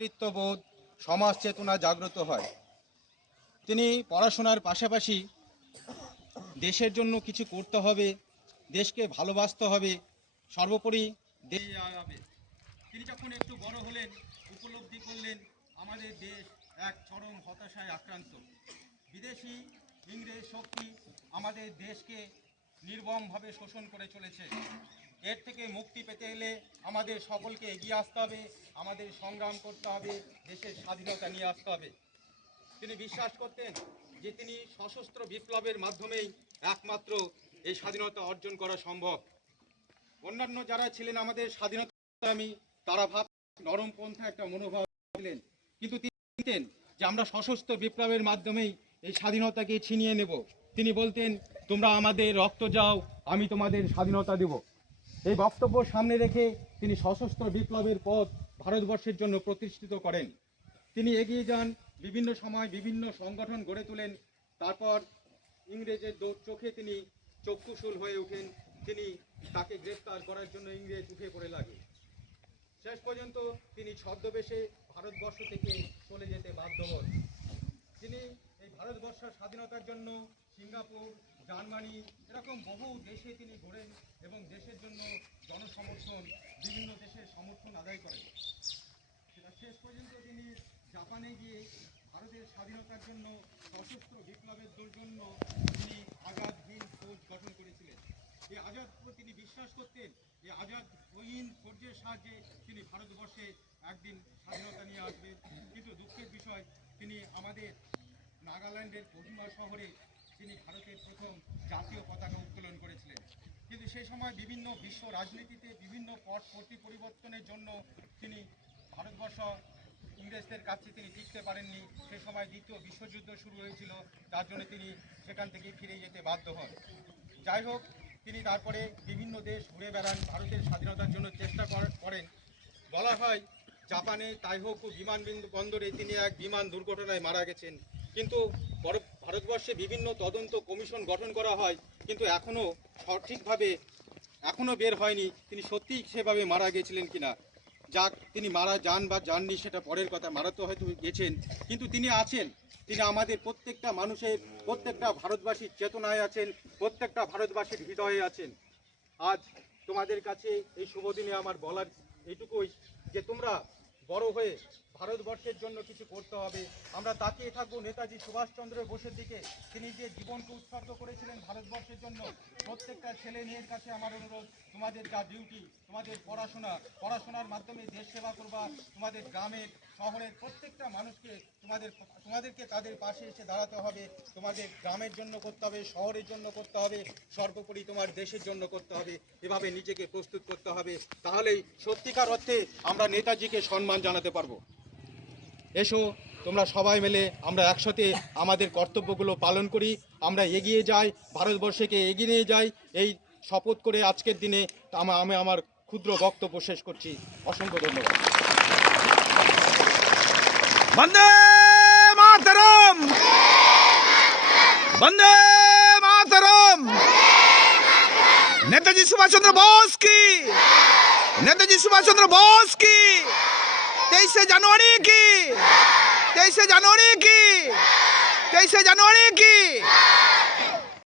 নেতৃত্ববোধ, সমাজ চেতনা জাগ্রত হয়। তিনি পড়াশোনার পাশাপাশি দেশের জন্য কিছু করতে হবে, দেশকে ভালোবাসতে হবে, সর্বোপরি দেশ হবে। তিনি যখন একটু বড় হলেন, উপলব্ধি করলেন আমাদের দেশ এক চরম হতাশায় আক্রান্ত। বিদেশি ইংরেজ শক্তি আমাদের দেশকে নির্মমভাবে শোষণ করে চলেছে। এর থেকে মুক্তি পেতে এলে আমাদের সকলকে এগিয়ে আসতে হবে, আমাদের সংগ্রাম করতে হবে, দেশের স্বাধীনতা নিয়ে আসতে হবে। তিনি বিশ্বাস করতেন যে তিনি সশস্ত্র বিপ্লবের মাধ্যমেই একমাত্র এই স্বাধীনতা অর্জন করা সম্ভব। অন্যান্য যারা ছিলেন আমাদের স্বাধীনতাকামী, তারা ভাব নরমপন্থা একটা মনোভাব ছিলেন, কিন্তু তিনি বলতেন যে আমরা সশস্ত্র বিপ্লবের মাধ্যমেই এই স্বাধীনতাকে ছিনিয়ে নেব। তিনি বলতেন, তোমরা আমাদের রক্ত যাও, আমি তোমাদের স্বাধীনতা দেব। এই বক্তব্য সামনে রেখে তিনি সশস্ত্র বিপ্লবের পথ ভারতবর্ষের জন্য প্রতিষ্ঠিত করেন। তিনি এগিয়ে যান, বিভিন্ন সময় বিভিন্ন সংগঠন গড়ে তোলেন। তারপর ইংরেজের চোখে তিনি চক্ষুশূল হয়ে ওঠেন। তিনি তাকে গ্রেফতার করার জন্য ইংরেজ উঠে পড়ে লাগে। শেষ পর্যন্ত তিনি ছদ্মবেশে ভারতবর্ষ থেকে চলে যেতে বাধ্য হন। তিনি এই ভারতবর্ষের স্বাধীনতার জন্য সিঙ্গাপুর, জার্মানি এরকম বহু দেশে তিনি ঘোরেন এবং দেশের জন্য জনসমর্থন, বিভিন্ন দেশের সমর্থন আদায় করেন। শেষ পর্যন্ত তিনি জাপানে গিয়ে ভারতের স্বাধীনতার জন্য সশস্ত্র বিপ্লবের জন্য তিনি আজাদ হিন্দ ফৌজ গঠন করেছিলেন। এই আজাদ তিনি বিশ্বাস করতেন যে আজাদ হিন্দ ফৌজের সাহায্যে তিনি ভারতবর্ষে একদিন স্বাধীনতা নিয়ে আসবেন। কিন্তু দুঃখের বিষয়, তিনি আমাদের নাগাল্যান্ডের কোহিমা শহরে তিনি ভারতের প্রথম জাতীয় পতাকা উত্তোলন করেছিলেন। কিন্তু সেই সময় বিভিন্ন বিশ্ব রাজনীতিতে বিভিন্ন পট পরিবর্তনের জন্য তিনি ভারতবর্ষ ইংরেজদের কাছে তিনি টিকতে পারেননি। সে সময় দ্বিতীয় বিশ্বযুদ্ধ শুরু হয়েছিল, তার জন্য তিনি সেখান থেকে ফিরে যেতে বাধ্য হন। যাই হোক, তিনি তারপরে বিভিন্ন দেশ ঘুরে বেড়ান, ভারতের স্বাধীনতার জন্য চেষ্টা করেন। বলা হয় জাপানে তাইহোকু বিমানবন্দরে তিনি এক বিমান দুর্ঘটনায় মারা গেছেন। কিন্তু ভারতবর্ষে বিভিন্ন তদন্ত কমিশন গঠন করা হয়, কিন্তু সঠিকভাবে এখনও বের হয়নি তিনি সত্যিই সেভাবে মারা গেছিলেন কিনা। যাক, তিনি মারা যান বা যাননি সেটা পরের কথা, মারা তো হয়তো গেছেন, কিন্তু তিনি আছেন। তিনি আমাদের প্রত্যেকটা মানুষের, প্রত্যেকটা ভারতবাসীর চেতনায় আছেন, প্রত্যেকটা ভারতবাসীর হৃদয়ে আছেন। আজ তোমাদের কাছে এই শুভ দিনে আমার বলার এইটুকুই যে তোমরা বড় হয়ে ভারতবর্ষের জন্য কিছু করতে হবে। আমরা তাকিয়ে থাকবো নেতাজি সুভাষচন্দ্র বোসের দিকে, তিনি যে জীবনকে উৎসর্গ করেছিলেন ভারতবর্ষের জন্য। প্রত্যেকটা ছেলে মেয়ের কাছে আমার অনুরোধ, তোমাদের যা ডিউটি, তোমাদের পড়াশোনার মাধ্যমে দেশ সেবা করবা। তোমাদের গ্রামের, শহরের প্রত্যেকটা মানুষকে তোমাদেরকে তাদের পাশে এসে দাঁড়াতে হবে। তোমাদের গ্রামের জন্য করতে হবে, শহরের জন্য করতে হবে, সর্বোপরি তোমার দেশের জন্য করতে হবে। এভাবে নিজেকে প্রস্তুত করতে হবে, তাহলেই সত্যিকার অর্থে আমরা নেতাজিকে সম্মান জানাতে পারবো। এসো তোমরা সবাই মিলে আমরা একসাথে আমাদের কর্তব্যগুলো পালন করি, আমরা এগিয়ে যাই, ভারতবর্ষকে এগিয়ে নিয়ে যাই। এই শপথ করে আজকের দিনে আমি আমার ক্ষুদ্র বক্তব্য শেষ করছি। অসংখ্য ধন্যবাদ। বন্দে মাতরম, বন্দে মাতরম। নেতাজি সুভাষচন্দ্র বোস কি, নেতাজি সুভাষচন্দ্র বোস কি। 23শে জানুয়ারি কি, 23শে জানুয়ারি কি, 23শে জানুয়ারি কি।